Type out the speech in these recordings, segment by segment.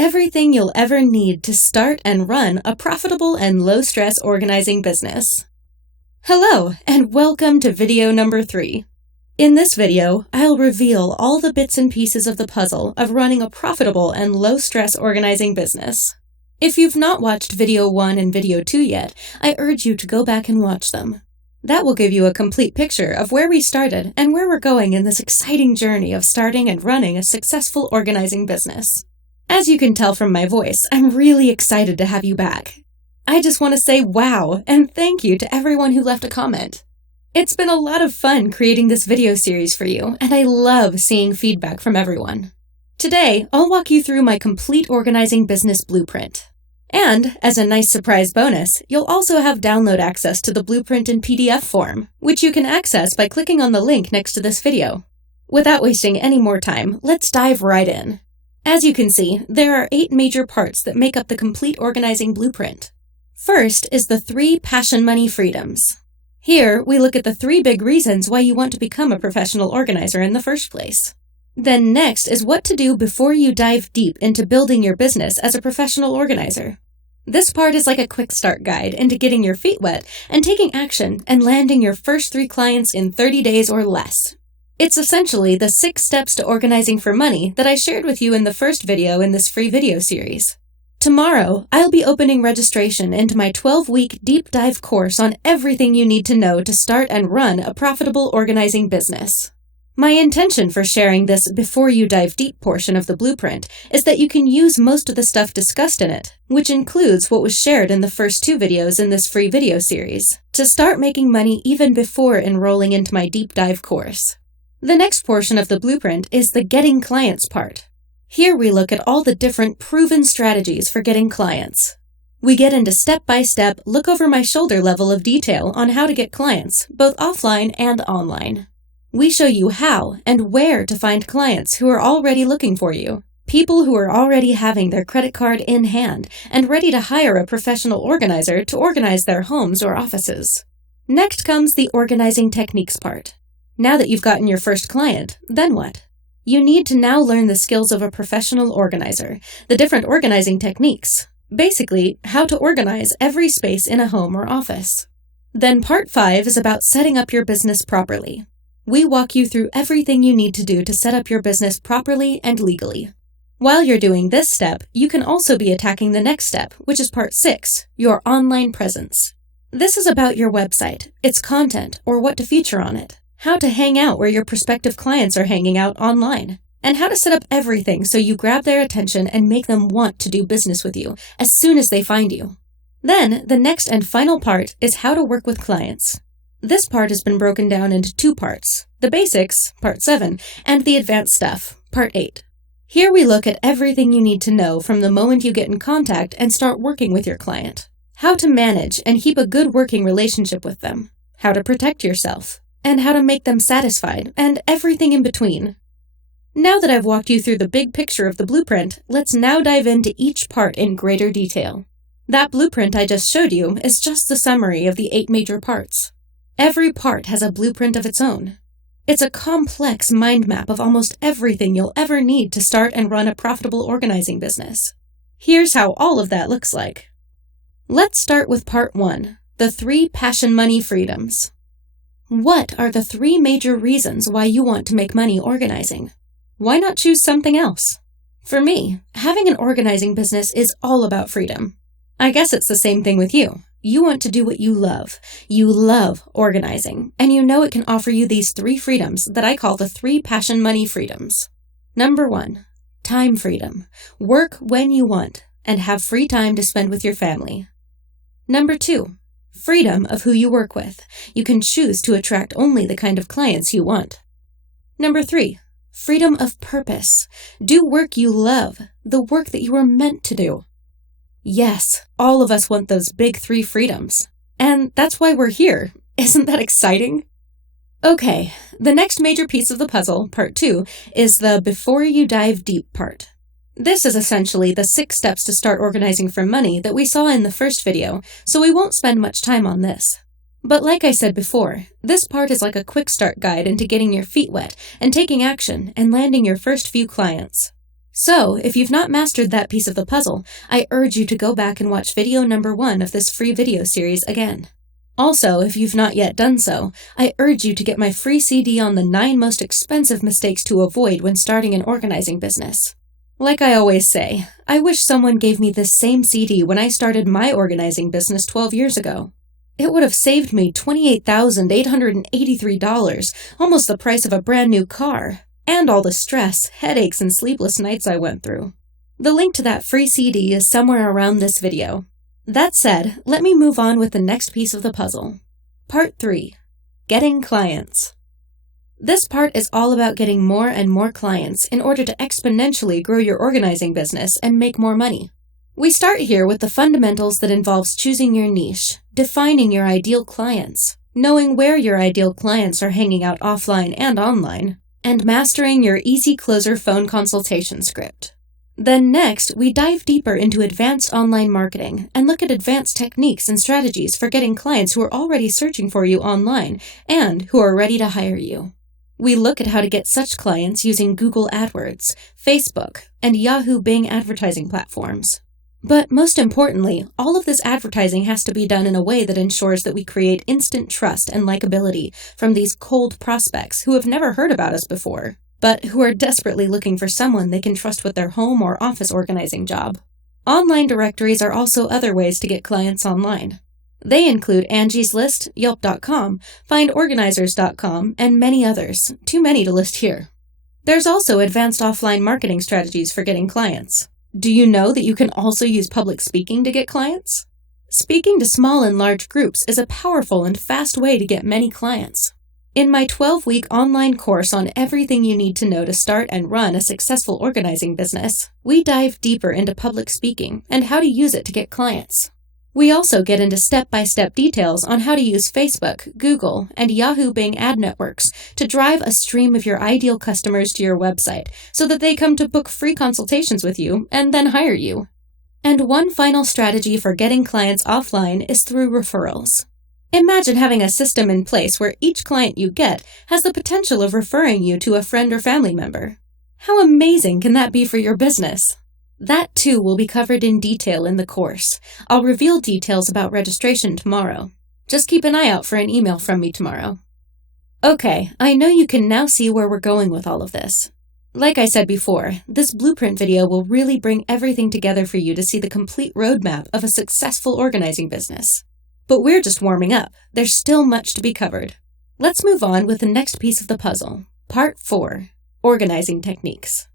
everything you'll ever need to start and run a profitable and low-stress organizing business. Hello, and welcome to video number 3. In this video, I'll reveal all the bits and pieces of the puzzle of running a profitable and low-stress organizing business. If you've not watched video 1 and video 2 yet, I urge you to go back and watch them. That will give you a complete picture of where we started and where we're going in this exciting journey of starting and running a successful organizing business. As you can tell from my voice, I'm really excited to have you back. I just want to say wow and thank you to everyone who left a comment. It's been a lot of fun creating this video series for you, and I love seeing feedback from everyone. Today, I'll walk you through my complete organizing business blueprint. And, as a nice surprise bonus, you'll also have download access to the blueprint in PDF form, which you can access by clicking on the link next to this video. Without wasting any more time, let's dive right in. As you can see, there are 8 major parts that make up the complete organizing blueprint. First is the 3 passion money freedoms. Here, we look at the 3 big reasons why you want to become a professional organizer in the first place. Then next is what to do before you dive deep into building your business as a professional organizer. This part is like a quick start guide into getting your feet wet and taking action and landing your first 3 clients in 30 days or less. It's essentially the 6 steps to organizing for money that I shared with you in the first video in this free video series. Tomorrow, I'll be opening registration into my 12-week deep dive course on everything you need to know to start and run a profitable organizing business. My intention for sharing this before you dive deep portion of the blueprint is that you can use most of the stuff discussed in it, which includes what was shared in the first 2 videos in this free video series, to start making money even before enrolling into my deep dive course. The next portion of the blueprint is the getting clients part. Here we look at all the different proven strategies for getting clients. We get into step-by-step, look-over-my-shoulder level of detail on how to get clients, both offline and online. We show you how and where to find clients who are already looking for you, people who are already having their credit card in hand and ready to hire a professional organizer to organize their homes or offices. Next comes the organizing techniques part. Now that you've gotten your first client, then what? You need to now learn the skills of a professional organizer, the different organizing techniques, basically how to organize every space in a home or office. Then part 5 is about setting up your business properly. We walk you through everything you need to do to set up your business properly and legally. While you're doing this step, you can also be attacking the next step, which is part 6, your online presence. This is about your website, its content, or what to feature on it, how to hang out where your prospective clients are hanging out online, and how to set up everything so you grab their attention and make them want to do business with you as soon as they find you. Then, the next and final part is how to work with clients. This part has been broken down into 2 parts, the basics, part 7, and the advanced stuff, part 8. Here we look at everything you need to know from the moment you get in contact and start working with your client. How to manage and keep a good working relationship with them, how to protect yourself, and how to make them satisfied, and everything in between. Now that I've walked you through the big picture of the blueprint, let's now dive into each part in greater detail. That blueprint I just showed you is just the summary of the 8 major parts. Every part has a blueprint of its own. It's a complex mind map of almost everything you'll ever need to start and run a profitable organizing business. Here's how all of that looks like. Let's start with part 1, the 3 passion money freedoms. What are the 3 major reasons why you want to make money organizing? Why not choose something else? For me, having an organizing business is all about freedom. I guess it's the same thing with you. You want to do what you love. You love organizing, and you know it can offer you these 3 freedoms that I call the 3 passion money freedoms. Number 1, time freedom. Work when you want and have free time to spend with your family. Number 2, freedom of who you work with. You can choose to attract only the kind of clients you want. Number 3, freedom of purpose. Do work you love, the work that you were meant to do. Yes, all of us want those big 3 freedoms. And that's why we're here. Isn't that exciting? Okay, the next major piece of the puzzle, part 2, is the before you dive deep part. This is essentially the 6 steps to start organizing for money that we saw in the first video, so we won't spend much time on this. But like I said before, this part is like a quick start guide into getting your feet wet and taking action and landing your first few clients. So, if you've not mastered that piece of the puzzle, I urge you to go back and watch video number 1 of this free video series again. Also, if you've not yet done so, I urge you to get my free CD on the 9 most expensive mistakes to avoid when starting an organizing business. Like I always say, I wish someone gave me this same CD when I started my organizing business 12 years ago. It would have saved me $28,883, almost the price of a brand new car, and all the stress, headaches, and sleepless nights I went through. The link to that free CD is somewhere around this video. That said, let me move on with the next piece of the puzzle. Part 3. Getting clients. This part is all about getting more and more clients in order to exponentially grow your organizing business and make more money. We start here with the fundamentals that involves choosing your niche, defining your ideal clients, knowing where your ideal clients are hanging out offline and online, and mastering your easy closer phone consultation script. Then next, we dive deeper into advanced online marketing and look at advanced techniques and strategies for getting clients who are already searching for you online and who are ready to hire you. We look at how to get such clients using Google AdWords, Facebook, and Yahoo Bing advertising platforms. But most importantly, all of this advertising has to be done in a way that ensures that we create instant trust and likability from these cold prospects who have never heard about us before, but who are desperately looking for someone they can trust with their home or office organizing job. Online directories are also other ways to get clients online. They include Angie's List, Yelp.com, FindOrganizers.com, and many others, too many to list here. There's also advanced offline marketing strategies for getting clients. Do you know that you can also use public speaking to get clients? Speaking to small and large groups is a powerful and fast way to get many clients. In my 12-week online course on everything you need to know to start and run a successful organizing business, we dive deeper into public speaking and how to use it to get clients. We also get into step-by-step details on how to use Facebook, Google, and Yahoo Bing ad networks to drive a stream of your ideal customers to your website so that they come to book free consultations with you and then hire you. And one final strategy for getting clients offline is through referrals. Imagine having a system in place where each client you get has the potential of referring you to a friend or family member. How amazing can that be for your business? That too will be covered in detail in the course. I'll reveal details about registration tomorrow. Just keep an eye out for an email from me tomorrow. Okay, I know you can now see where we're going with all of this. Like I said before, this blueprint video will really bring everything together for you to see the complete roadmap of a successful organizing business. But we're just warming up. There's still much to be covered. Let's move on with the next piece of the puzzle. Part 4. Organizing techniques.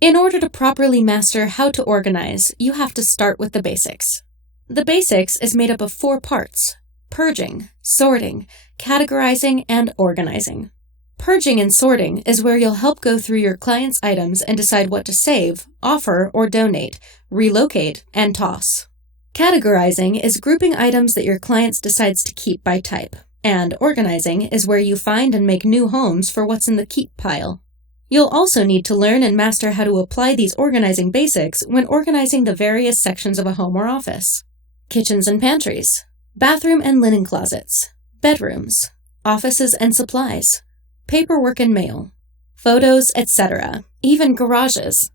In order to properly master how to organize, you have to start with the basics. The basics is made up of 4 parts: purging, sorting, categorizing, and organizing. Purging and sorting is where you'll help go through your clients' items and decide what to save, offer or donate, relocate, and toss. Categorizing is grouping items that your clients decides to keep by type, and organizing is where you find and make new homes for what's in the keep pile. You'll also need to learn and master how to apply these organizing basics when organizing the various sections of a home or office. Kitchens and pantries, bathroom and linen closets, bedrooms, offices and supplies, paperwork and mail, photos, etc., even garages.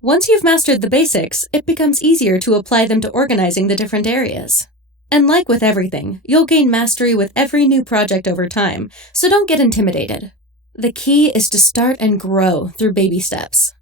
Once you've mastered the basics, it becomes easier to apply them to organizing the different areas. And like with everything, you'll gain mastery with every new project over time, so don't get intimidated. The key is to start and grow through baby steps.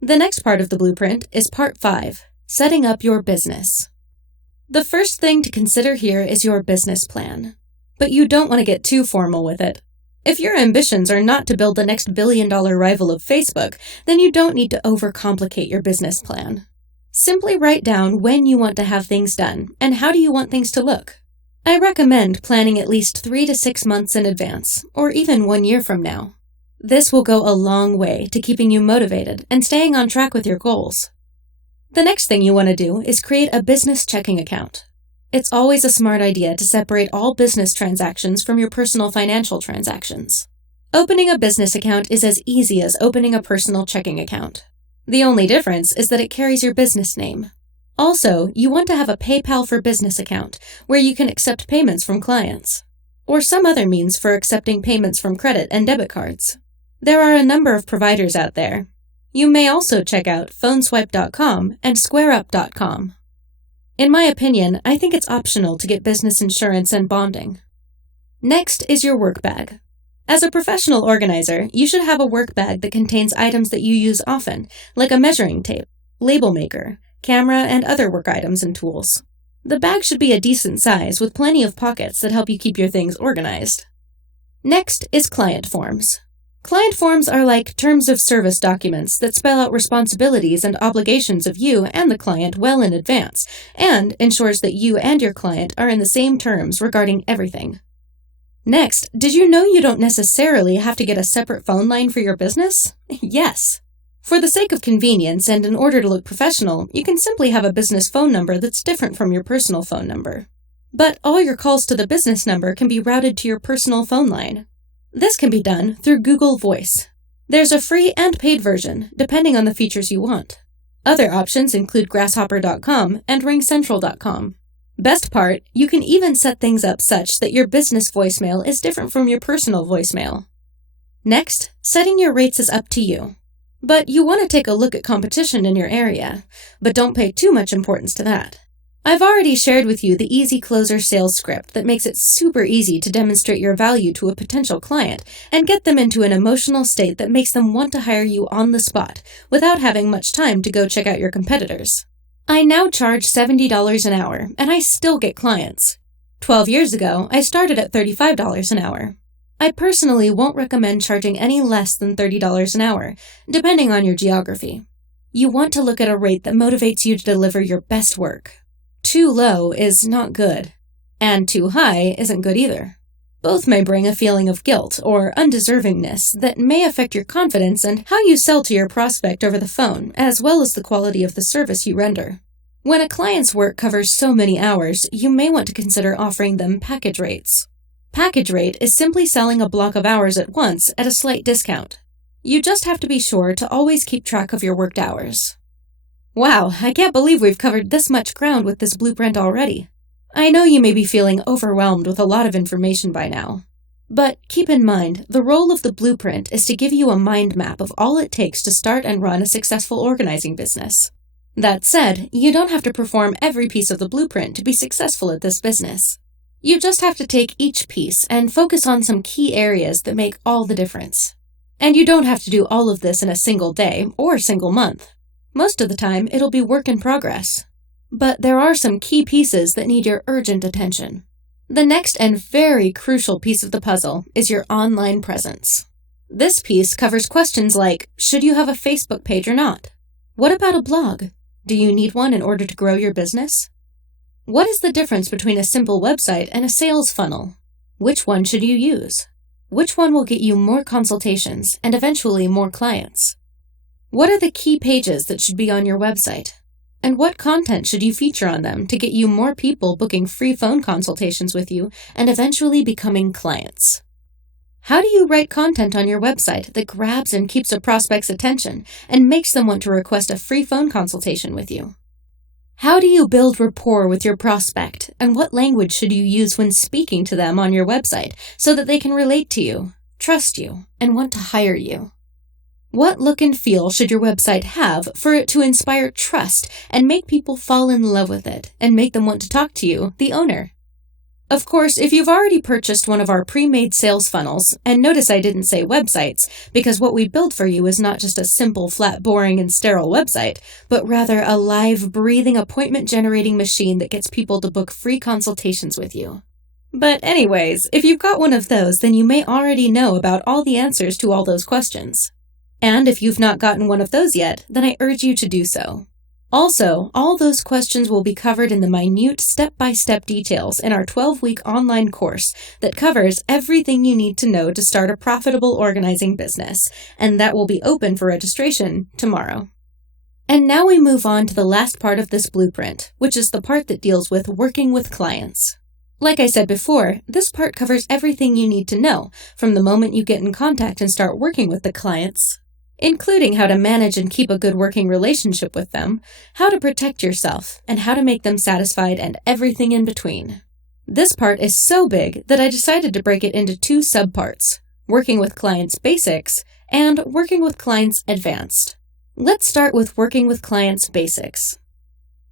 The next part of the blueprint is Part 5, Setting Up Your Business. The first thing to consider here is your business plan. But you don't want to get too formal with it. If your ambitions are not to build the next billion-dollar rival of Facebook, then you don't need to overcomplicate your business plan. Simply write down when you want to have things done and how do you want things to look. I recommend planning at least 3 to 6 months in advance, or even 1 year from now. This will go a long way to keeping you motivated and staying on track with your goals. The next thing you want to do is create a business checking account. It's always a smart idea to separate all business transactions from your personal financial transactions. Opening a business account is as easy as opening a personal checking account. The only difference is that it carries your business name. Also, you want to have a PayPal for Business account where you can accept payments from clients, or some other means for accepting payments from credit and debit cards. There are a number of providers out there. You may also check out phoneswipe.com and squareup.com. In my opinion, I think it's optional to get business insurance and bonding. Next is your work bag. As a professional organizer, you should have a work bag that contains items that you use often, like a measuring tape, label maker, camera, and other work items and tools. The bag should be a decent size with plenty of pockets that help you keep your things organized. Next is client forms. Client forms are like terms of service documents that spell out responsibilities and obligations of you and the client well in advance, and ensures that you and your client are in the same terms regarding everything. Next, did you know you don't necessarily have to get a separate phone line for your business? Yes. For the sake of convenience and in order to look professional, you can simply have a business phone number that's different from your personal phone number. But all your calls to the business number can be routed to your personal phone line. This can be done through Google Voice. There's a free and paid version, depending on the features you want. Other options include grasshopper.com and ringcentral.com. Best part, you can even set things up such that your business voicemail is different from your personal voicemail. Next, setting your rates is up to you. But you want to take a look at competition in your area, but don't pay too much importance to that. I've already shared with you the Easy Closer sales script that makes it super easy to demonstrate your value to a potential client and get them into an emotional state that makes them want to hire you on the spot without having much time to go check out your competitors. I now charge $70 an hour, and I still get clients. 12 years ago, I started at $35 an hour. I personally won't recommend charging any less than $30 an hour, depending on your geography. You want to look at a rate that motivates you to deliver your best work. Too low is not good, and too high isn't good either. Both may bring a feeling of guilt or undeservingness that may affect your confidence and how you sell to your prospect over the phone, as well as the quality of the service you render. When a client's work covers so many hours, you may want to consider offering them package rates. Package rate is simply selling a block of hours at once at a slight discount. You just have to be sure to always keep track of your worked hours. Wow, I can't believe we've covered this much ground with this blueprint already. I know you may be feeling overwhelmed with a lot of information by now. But keep in mind, the role of the blueprint is to give you a mind map of all it takes to start and run a successful organizing business. That said, you don't have to perform every piece of the blueprint to be successful at this business. You just have to take each piece and focus on some key areas that make all the difference. And you don't have to do all of this in a single day or single month. Most of the time, it'll be work in progress. But there are some key pieces that need your urgent attention. The next and very crucial piece of the puzzle is your online presence. This piece covers questions like, should you have a Facebook page or not? What about a blog? Do you need one in order to grow your business? What is the difference between a simple website and a sales funnel? Which one should you use? Which one will get you more consultations and eventually more clients? What are the key pages that should be on your website? And what content should you feature on them to get you more people booking free phone consultations with you and eventually becoming clients? How do you write content on your website that grabs and keeps a prospect's attention and makes them want to request a free phone consultation with you? How do you build rapport with your prospect, and what language should you use when speaking to them on your website so that they can relate to you, trust you, and want to hire you? What look and feel should your website have for it to inspire trust and make people fall in love with it and make them want to talk to you, the owner? Of course, if you've already purchased one of our pre-made sales funnels, and notice I didn't say websites, because what we build for you is not just a simple, flat, boring, and sterile website, but rather a live, breathing, appointment-generating machine that gets people to book free consultations with you. But anyways, if you've got one of those, then you may already know about all the answers to all those questions. And if you've not gotten one of those yet, then I urge you to do so. Also, all those questions will be covered in the minute step-by-step details in our 12-week online course that covers everything you need to know to start a profitable organizing business, and that will be open for registration tomorrow. And now we move on to the last part of this blueprint, which is the part that deals with working with clients. Like I said before, this part covers everything you need to know from the moment you get in contact and start working with the clients, including how to manage and keep a good working relationship with them, how to protect yourself, and how to make them satisfied and everything in between. This part is so big that I decided to break it into 2 subparts, working with clients basics and working with clients advanced. Let's start with working with clients basics.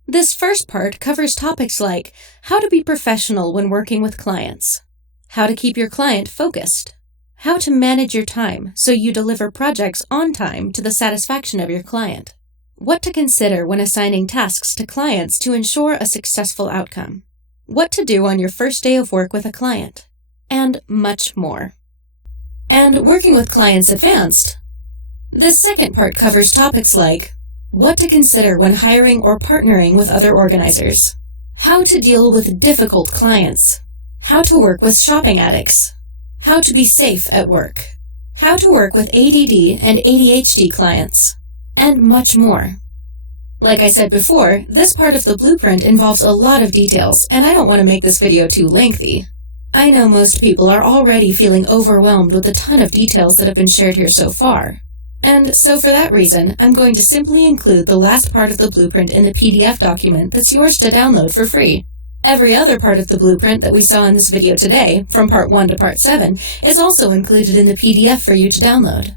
This first part covers topics like how to be professional when working with clients, how to keep your client focused, how to manage your time so you deliver projects on time to the satisfaction of your client, what to consider when assigning tasks to clients to ensure a successful outcome, what to do on your first day of work with a client, and much more. And working with clients advanced. This second part covers topics like what to consider when hiring or partnering with other organizers, how to deal with difficult clients, how to work with shopping addicts, how to be safe at work, how to work with ADD and ADHD clients, and much more. Like I said before, this part of the blueprint involves a lot of details, and I don't want to make this video too lengthy. I know most people are already feeling overwhelmed with the ton of details that have been shared here so far. And so for that reason, I'm going to simply include the last part of the blueprint in the PDF document that's yours to download for free. Every other part of the blueprint that we saw in this video today, from part 1 to part 7, is also included in the PDF for you to download.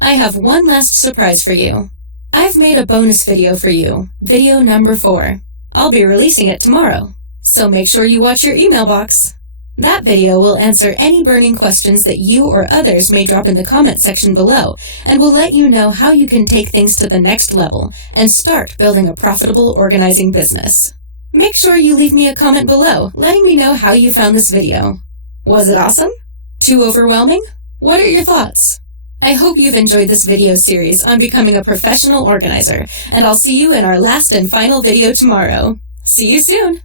I have one last surprise for you. I've made a bonus video for you, video number 4. I'll be releasing it tomorrow, so make sure you watch your email box. That video will answer any burning questions that you or others may drop in the comment section below, and will let you know how you can take things to the next level and start building a profitable organizing business. Make sure you leave me a comment below, letting me know how you found this video. Was it awesome? Too overwhelming? What are your thoughts? I hope you've enjoyed this video series on becoming a professional organizer, and I'll see you in our last and final video tomorrow. See you soon!